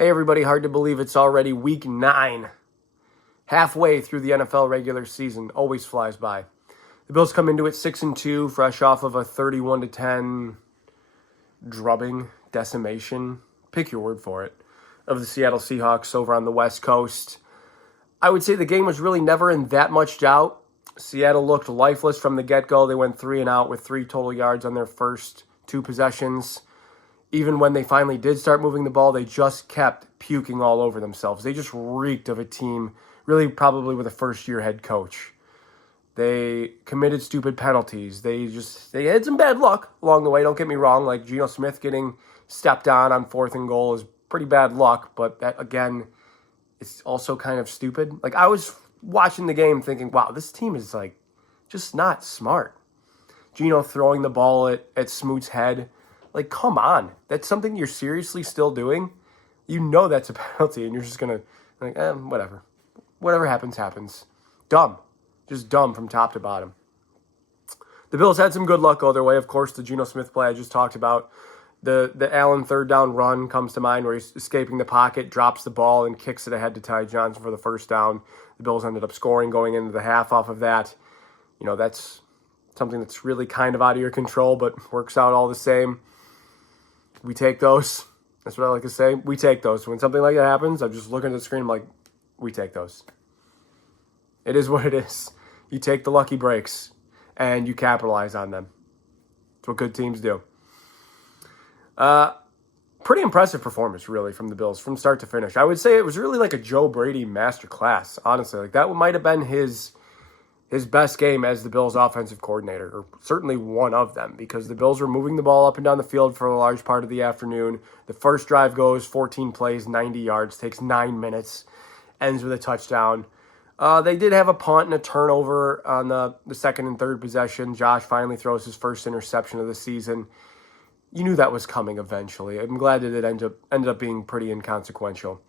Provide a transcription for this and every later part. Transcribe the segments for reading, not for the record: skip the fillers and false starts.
Hey everybody, hard to believe it's already week 9. Halfway through the NFL regular season. Always flies by. The Bills come into it 6-2, fresh off of a 31-10 drubbing, decimation, pick your word for it, of the Seattle Seahawks over on the West Coast. I would say the game was really never in that much doubt. Seattle looked lifeless from the get-go. They went 3 and out with 3 total yards on their first 2 possessions. Even when they finally did start moving the ball, they just kept puking all over themselves. They just reeked of a team, really probably with a first-year head coach. They committed stupid penalties. They had some bad luck along the way, don't get me wrong. Like Geno Smith getting stepped on 4th and goal is pretty bad luck, but that, again, it's also kind of stupid. Like, I was watching the game thinking, wow, this team is, like, just not smart. Geno throwing the ball at Smoot's head. Like, come on. That's something you're seriously still doing? You know that's a penalty, and you're just going to, like, whatever. Whatever happens, happens. Dumb. Just dumb from top to bottom. The Bills had some good luck other way. Of course, the Geno Smith play I just talked about. The Allen third down run comes to mind where he's escaping the pocket, drops the ball, and kicks it ahead to Ty Johnson for the first down. The Bills ended up scoring going into the half off of that. You know, that's something that's really kind of out of your control, but works out all the same. We take those. That's what I like to say. We take those. When something like that happens, I'm just looking at the screen, I'm like, we take those. It is what it is. You take the lucky breaks, and you capitalize on them. That's what good teams do. Pretty impressive performance, really, from the Bills from start to finish. I would say it was really like a Joe Brady masterclass, honestly. Like, that might have been his best game as the Bills' offensive coordinator, or certainly one of them, because the Bills were moving the ball up and down the field for a large part of the afternoon. The first drive goes 14 plays, 90 yards, takes 9 minutes, ends with a touchdown. They did have a punt and a turnover on the second and third possession. Josh finally throws his first interception of the season. You knew that was coming eventually. I'm glad that it ended up being pretty inconsequential.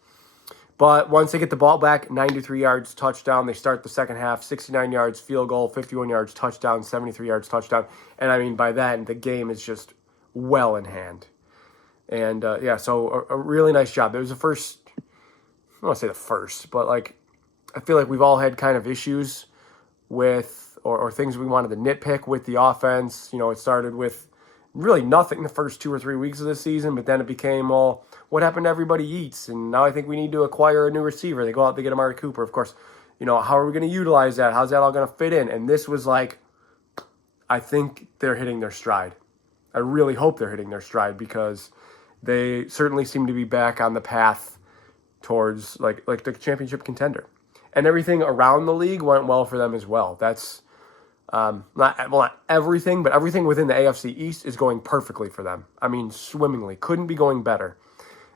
But once they get the ball back, 93 yards, touchdown. They start the second half, 69 yards, field goal, 51 yards, touchdown, 73 yards, touchdown. And I mean, by then, the game is just well in hand. And so a really nice job. It was the first, I don't want to say the first, but like, I feel like we've all had kind of issues with, or things we wanted to nitpick with the offense. You know, it started with really nothing the first 2 or 3 weeks of the season, but then it became, well, what happened to everybody eats? And now I think we need to acquire a new receiver. They go out, they get Amari Cooper. Of course, you know, how are we going to utilize that? How's that all going to fit in? And this was like, I think they're hitting their stride. I really hope they're hitting their stride because they certainly seem to be back on the path towards like the championship contender. And everything around the league went well for them as well. That's not everything, but everything within the AFC East is going perfectly for them. I mean, swimmingly. Couldn't be going better.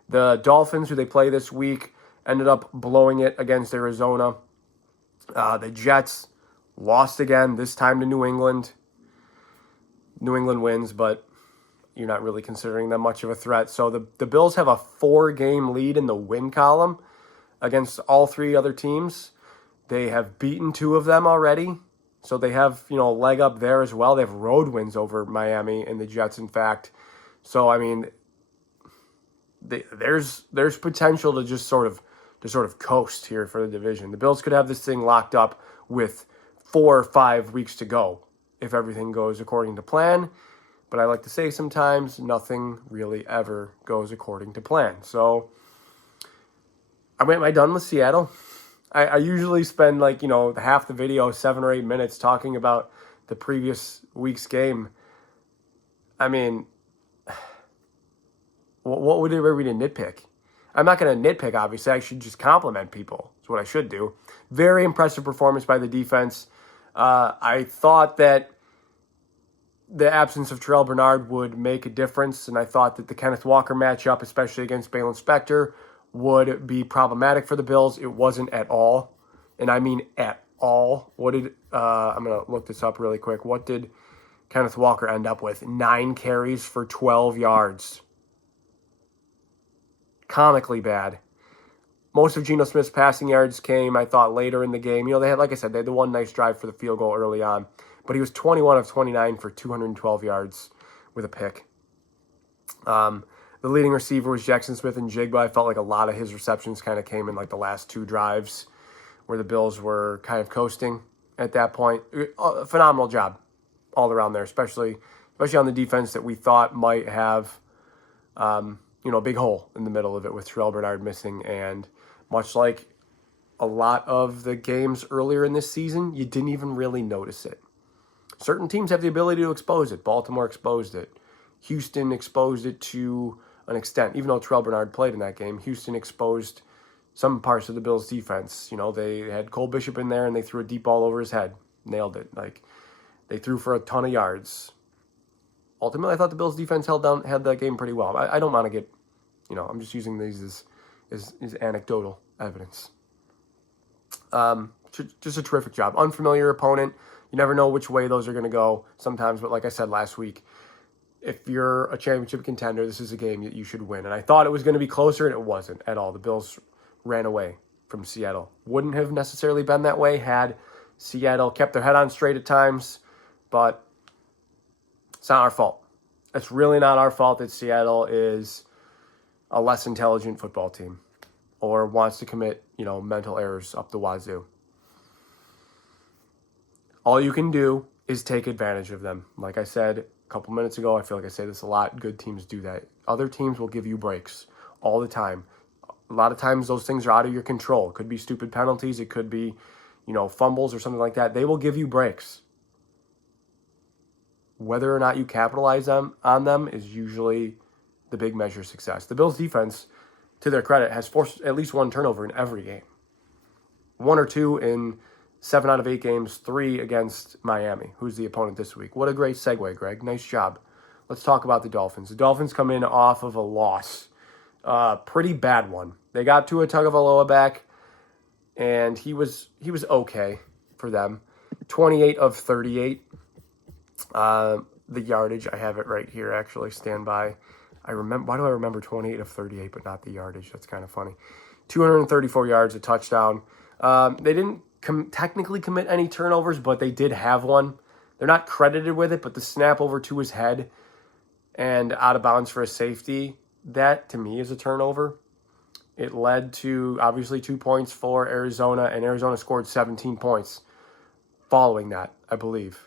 The Dolphins, who they play this week, ended up blowing it against Arizona. The Jets lost again, this time to New England. New England wins, but you're not really considering them much of a threat. So the Bills have a 4-game lead in the win column against all 3 other teams. They have beaten 2 of them already. So they have, you know, a leg up there as well. They have road wins over Miami and the Jets, in fact. So, I mean, there's potential to just sort of coast here for the division. The Bills could have this thing locked up with 4 or 5 weeks to go if everything goes according to plan. But I like to say sometimes nothing really ever goes according to plan. So, am I done with Seattle? I usually spend half the video, 7 or 8 minutes talking about the previous week's game. I mean, what would there be to nitpick? I'm not going to nitpick, obviously. I should just compliment people. That's what I should do. Very impressive performance by the defense. I thought that the absence of Terrell Bernard would make a difference, and I thought that the Kenneth Walker matchup, especially against Balin Spector, would be problematic for the Bills. It wasn't at all. And I mean at all. I'm going to look this up really quick. What did Kenneth Walker end up with? 9 carries for 12 yards. Comically bad. Most of Geno Smith's passing yards came, I thought, later in the game. You know, they had, like I said, they had the one nice drive for the field goal early on. But he was 21 of 29 for 212 yards with a pick. The leading receiver was Jackson Smith-Njigba. I felt like a lot of his receptions kind of came in like the last two drives where the Bills were kind of coasting at that point. Phenomenal job all around there, especially on the defense that we thought might have, a big hole in the middle of it with Terrell Bernard missing. And much like a lot of the games earlier in this season, you didn't even really notice it. Certain teams have the ability to expose it. Baltimore exposed it. Houston exposed it to an extent. Even though Terrell Bernard played in that game, Houston exposed some parts of the Bills' defense. They had Cole Bishop in there, and they threw a deep ball over his head. Nailed it. They threw for a ton of yards. Ultimately, I thought the Bills' defense had that game pretty well. I don't want to get, I'm just using these as anecdotal evidence. Just a terrific job. Unfamiliar opponent. You never know which way those are going to go sometimes. But like I said last week, if you're a championship contender, this is a game that you should win. And I thought it was going to be closer, and it wasn't at all. The Bills ran away from Seattle. Wouldn't have necessarily been that way had Seattle kept their head on straight at times. But it's not our fault. It's really not our fault that Seattle is a less intelligent football team or wants to commit, mental errors up the wazoo. All you can do is take advantage of them. Like I said a couple minutes ago, I feel like I say this a lot. Good teams do that. Other teams will give you breaks all the time. A lot of times those things are out of your control. It could be stupid penalties. It could be, fumbles or something like that. They will give you breaks. Whether or not you capitalize on them is usually the big measure of success. The Bills' defense, to their credit, has forced at least one turnover in every game. 1 or 2 in 7 out of 8 games, 3 against Miami, who's the opponent this week. What a great segue, Greg. Nice job. Let's talk about the Dolphins. The Dolphins come in off of a loss. Pretty bad one. They got Tua Tagovailoa back, and he was okay for them. 28 of 38. The yardage, I have it right here, actually. Stand by. Why do I remember 28 of 38, but not the yardage? That's kind of funny. 234 yards, a touchdown. They didn't technically commit any turnovers, but they did have one. They're not credited with it, but the snap over to his head and out of bounds for a safety, that to me is a turnover. It led to obviously 2 points for Arizona, and Arizona scored 17 points following that, I believe.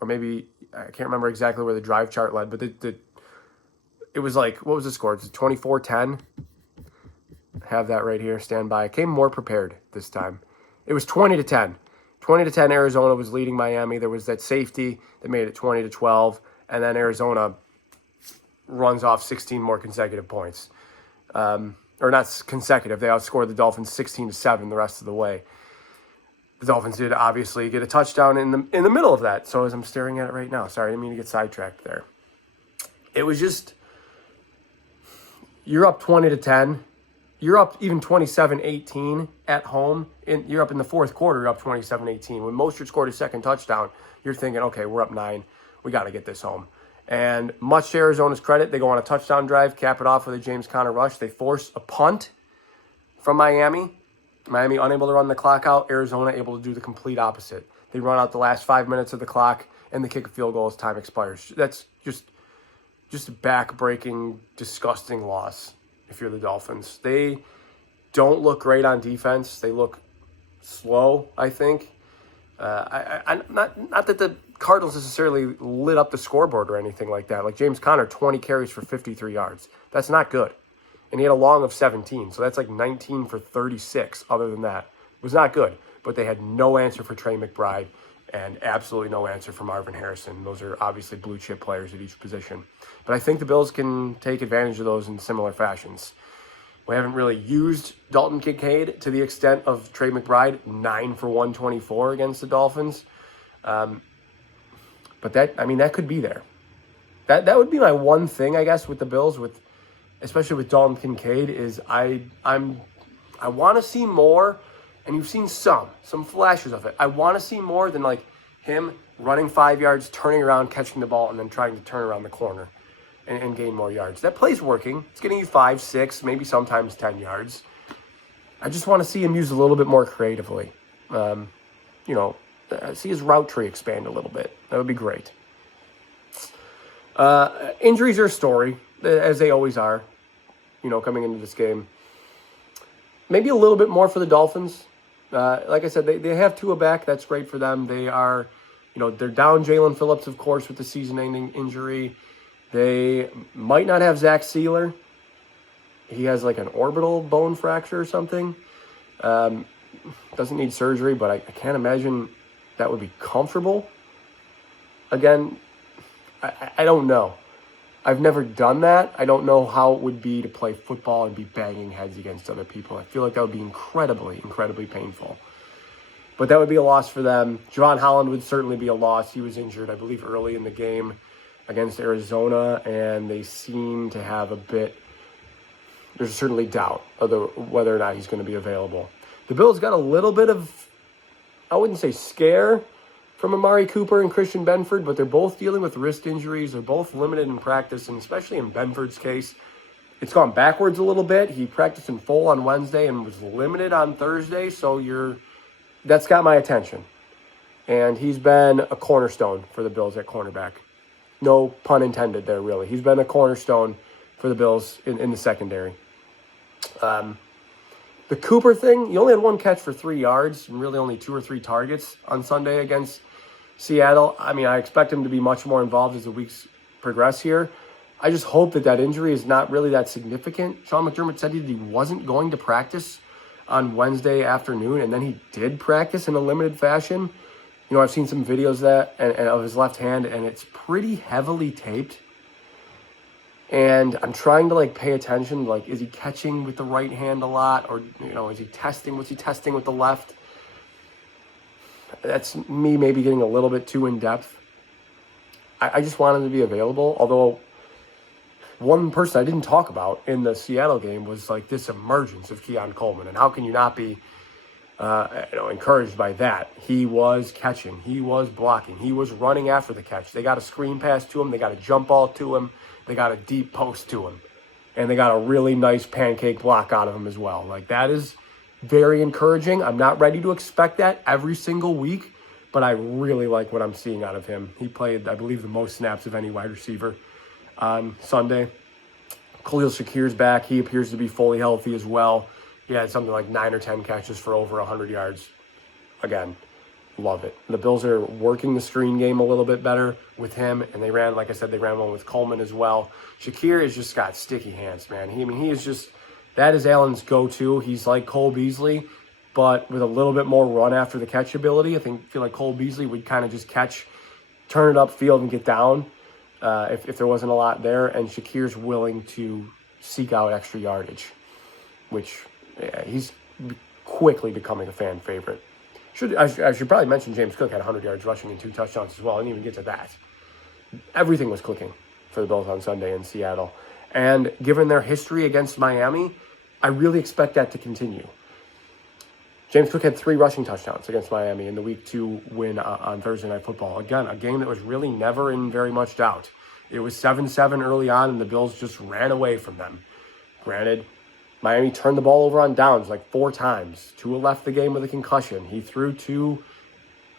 Or maybe, I can't remember exactly where the drive chart led, but it was like, what was the score? It's 24-10. Have that right here, stand by. I came more prepared this time. It was 20-10. 20-10, Arizona was leading Miami. There was that safety that made it 20-12, and then Arizona runs off 16 more consecutive points. Or not consecutive. They outscored the Dolphins 16-7 the rest of the way. The Dolphins did obviously get a touchdown in the middle of that. So as I'm staring at it right now, sorry, I didn't mean to get sidetracked there. It was just, you're up 20-10. You're up even 27-18 at home. You're up in the fourth quarter, you're up 27-18. When Mostert scored his second touchdown, you're thinking, okay, we're up 9. We got to get this home. And much to Arizona's credit, they go on a touchdown drive, cap it off with a James Conner rush. They force a punt from Miami. Miami unable to run the clock out. Arizona able to do the complete opposite. They run out the last 5 minutes of the clock, and they kick a field goal as time expires. That's just a back-breaking, disgusting loss if you're the Dolphins. They don't look great on defense. They look slow, I think. Not that the Cardinals necessarily lit up the scoreboard or anything like that. Like James Conner, 20 carries for 53 yards. That's not good. And he had a long of 17, so that's like 19 for 36 other than that. It was not good, but they had no answer for Trey McBride and absolutely no answer for Marvin Harrison. Those are obviously blue-chip players at each position. But I think the Bills can take advantage of those in similar fashions. We haven't really used Dalton Kincaid to the extent of Trey McBride, 9 for 124 against the Dolphins. But that could be there. That would be my one thing, I guess, with the Bills, especially with Dalton Kincaid, is I want to see more, and you've seen some flashes of it. I want to see more than like him running 5 yards, turning around, catching the ball, and then trying to turn around the corner and gain more yards. That play's working. It's getting you 5, 6, maybe sometimes 10 yards. I just want to see him used a little bit more creatively. See his route tree expand a little bit. That would be great. Injuries are a story. as they always are, coming into this game. Maybe a little bit more for the Dolphins. Like I said, they have Tua back. That's great for them. They are, they're down Jalen Phillips, of course, with the season-ending injury. They might not have Zach Sealer. He has like an orbital bone fracture or something. Doesn't need surgery, but I can't imagine that would be comfortable. Again, I don't know. I've never done that. I don't know how it would be to play football and be banging heads against other people. I feel like that would be incredibly, incredibly painful. But that would be a loss for them. Javon Holland would certainly be a loss. He was injured, I believe, early in the game against Arizona, and they seem to have a bit... There's certainly doubt of whether or not he's going to be available. The Bills got a little bit of, I wouldn't say scare from Amari Cooper and Christian Benford, but they're both dealing with wrist injuries. They're both limited in practice, and especially in Benford's case, it's gone backwards a little bit. He practiced in full on Wednesday and was limited on Thursday, so that's got my attention. And he's been a cornerstone for the Bills at cornerback. No pun intended there, really. He's been a cornerstone for the Bills in the secondary. The Cooper thing, he only had one catch for 3 yards and really only 2 or 3 targets on Sunday against Seattle. I mean, I expect him to be much more involved as the weeks progress here. I just hope that injury is not really that significant. Sean McDermott said he wasn't going to practice on Wednesday afternoon, and then he did practice in a limited fashion. I've seen some videos of his left hand, and it's pretty heavily taped. And I'm trying to pay attention. Is he catching with the right hand a lot, or is he testing? What's he testing with the left? That's me maybe getting a little bit too in depth. I just want him to be available. Although one person I didn't talk about in the Seattle game was this emergence of Keon Coleman, and how can you not be encouraged by that? He was catching, he was blocking, he was running after the catch. They got a screen pass to him, they got a jump ball to him. They got a deep post to him. And they got a really nice pancake block out of him as well. That is very encouraging. I'm not ready to expect that every single week, but I really like what I'm seeing out of him. He played, I believe, the most snaps of any wide receiver on Sunday. Khalil Shakir's back. He appears to be fully healthy as well. He had something like 9 or 10 catches for over 100 yards. Again, love it. The Bills are working the screen game a little bit better with him, and they ran one with Coleman as well. Shakir has just got sticky hands, man. He is just, that is Allen's go-to. He's like Cole Beasley, but with a little bit more run after the catch ability. I feel like Cole Beasley would kind of just catch, turn it upfield and get down if there wasn't a lot there, and Shakir's willing to seek out extra yardage, which he's quickly becoming a fan favorite. I should probably mention James Cook had 100 yards rushing and 2 touchdowns as well. I didn't even get to that. Everything was clicking for the Bills on Sunday in Seattle. And given their history against Miami, I really expect that to continue. James Cook had 3 rushing touchdowns against Miami in the Week 2 win on Thursday Night Football. Again, a game that was really never in very much doubt. It was 7-7 early on, and the Bills just ran away from them. Granted, Miami turned the ball over on downs 4 times. Tua left the game with a concussion. He threw 2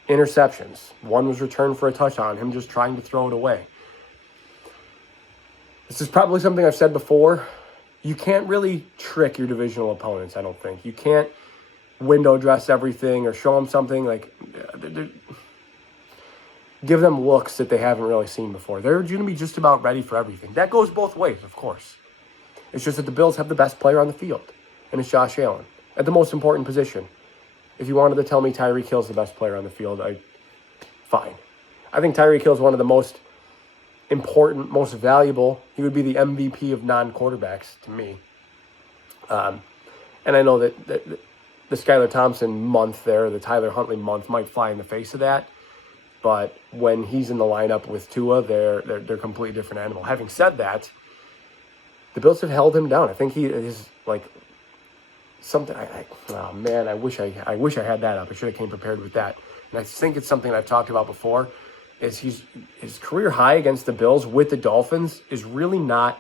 interceptions. One was returned for a touchdown, him just trying to throw it away. This is probably something I've said before. You can't really trick your divisional opponents, I don't think. You can't window dress everything or show them something. Give them looks that they haven't really seen before. They're going to be just about ready for everything. That goes both ways, of course. It's just that the Bills have the best player on the field, and it's Josh Allen at the most important position. If you wanted to tell me Tyreek Hill's the best player on the field, fine. I think Tyreek Hill's one of the most important, most valuable. He would be the MVP of non-quarterbacks to me. And I know that the Skylar Thompson month there, the Tyler Huntley month, might fly in the face of that. But when he's in the lineup with Tua, they're a completely different animal. Having said that, the Bills have held him down. I think he is something. Oh man, I wish I had that up. I should have came prepared with that. And I think it's something I've talked about before. Is his career high against the Bills with the Dolphins is really not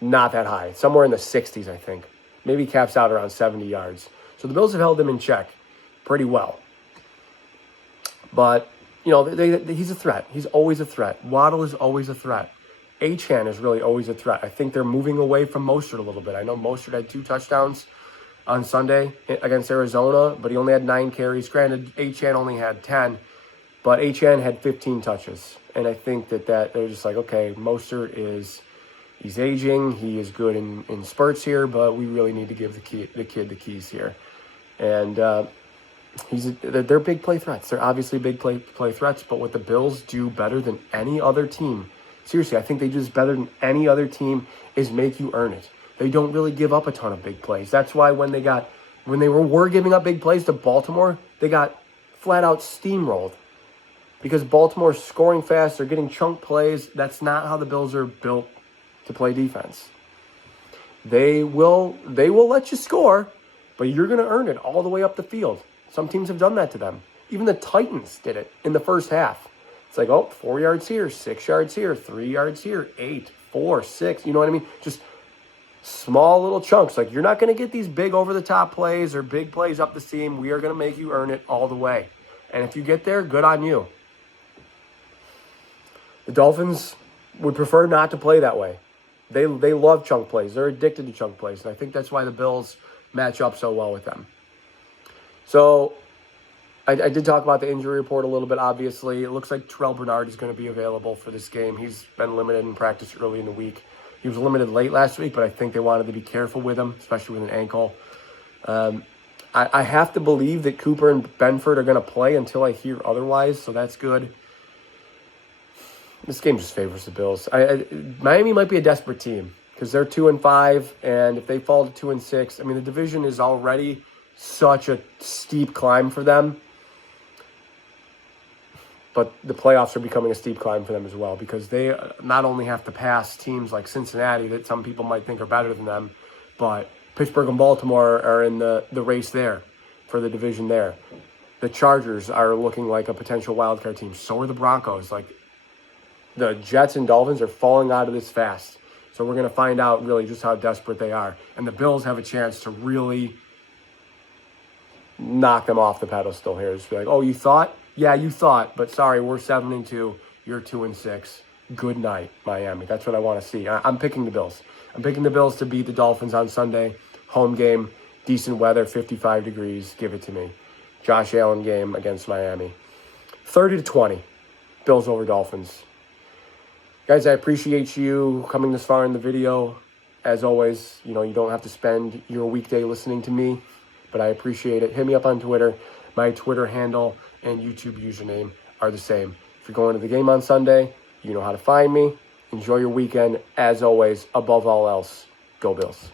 that high. Somewhere in the 60s, I think. Maybe caps out around 70 yards. So the Bills have held him in check pretty well. But he's a threat. He's always a threat. Waddle is always a threat. Achane is really always a threat. I think they're moving away from Mostert a little bit. I know Mostert had 2 touchdowns on Sunday against Arizona, but he only had 9 carries. Granted, Achane only had 10, but Achane had 15 touches. And I think that they're just like, okay, Mostert he's aging. He is good in spurts here, but we really need to give the kid the keys here. And they're big play threats. They're obviously big play threats, but what the Bills do better than any other team, seriously, I think they do this better than any other team, is make you earn it. They don't really give up a ton of big plays. That's why when they were giving up big plays to Baltimore, they got flat out steamrolled. Because Baltimore's scoring fast, they're getting chunk plays. That's not how the Bills are built to play defense. They will let you score, but you're going to earn it all the way up the field. Some teams have done that to them. Even the Titans did it in the first half. It's like, 4 yards here, 6 yards here, 3 yards here, 8, 4, 6. You know what I mean? Just small little chunks. Like, you're not going to get these big over-the-top plays or big plays up the seam. We are going to make you earn it all the way. And if you get there, good on you. The Dolphins would prefer not to play that way. They love chunk plays. They're addicted to chunk plays. And I think that's why the Bills match up so well with them. So I did talk about the injury report a little bit, obviously. It looks like Terrell Bernard is going to be available for this game. He's been limited in practice early in the week. He was limited late last week, but I think they wanted to be careful with him, especially with an ankle. I have to believe that Cooper and Benford are going to play until I hear otherwise, so that's good. This game just favors the Bills. Miami might be a desperate team because they're 2-5, and if they fall to 2-6, I mean, the division is already such a steep climb for them. But the playoffs are becoming a steep climb for them as well because they not only have to pass teams like Cincinnati that some people might think are better than them, but Pittsburgh and Baltimore are in the race there for the division there. The Chargers are looking like a potential wildcard team. So are the Broncos. Like, the Jets and Dolphins are falling out of this fast. So we're going to find out really just how desperate they are. And the Bills have a chance to really knock them off the pedestal here. Just be like, you thought? Yeah, you thought, but sorry, we're 7-2. You're 2-6. Good night, Miami. That's what I want to see. I'm picking the Bills. I'm picking the Bills to beat the Dolphins on Sunday. Home game, decent weather, 55 degrees. Give it to me. Josh Allen game against Miami. 30-20. Bills over Dolphins. Guys, I appreciate you coming this far in the video. As always, you don't have to spend your weekday listening to me, but I appreciate it. Hit me up on Twitter. My Twitter handle and YouTube username are the same. If you're going to the game on Sunday, you know how to find me. Enjoy your weekend. As always, above all else, go Bills.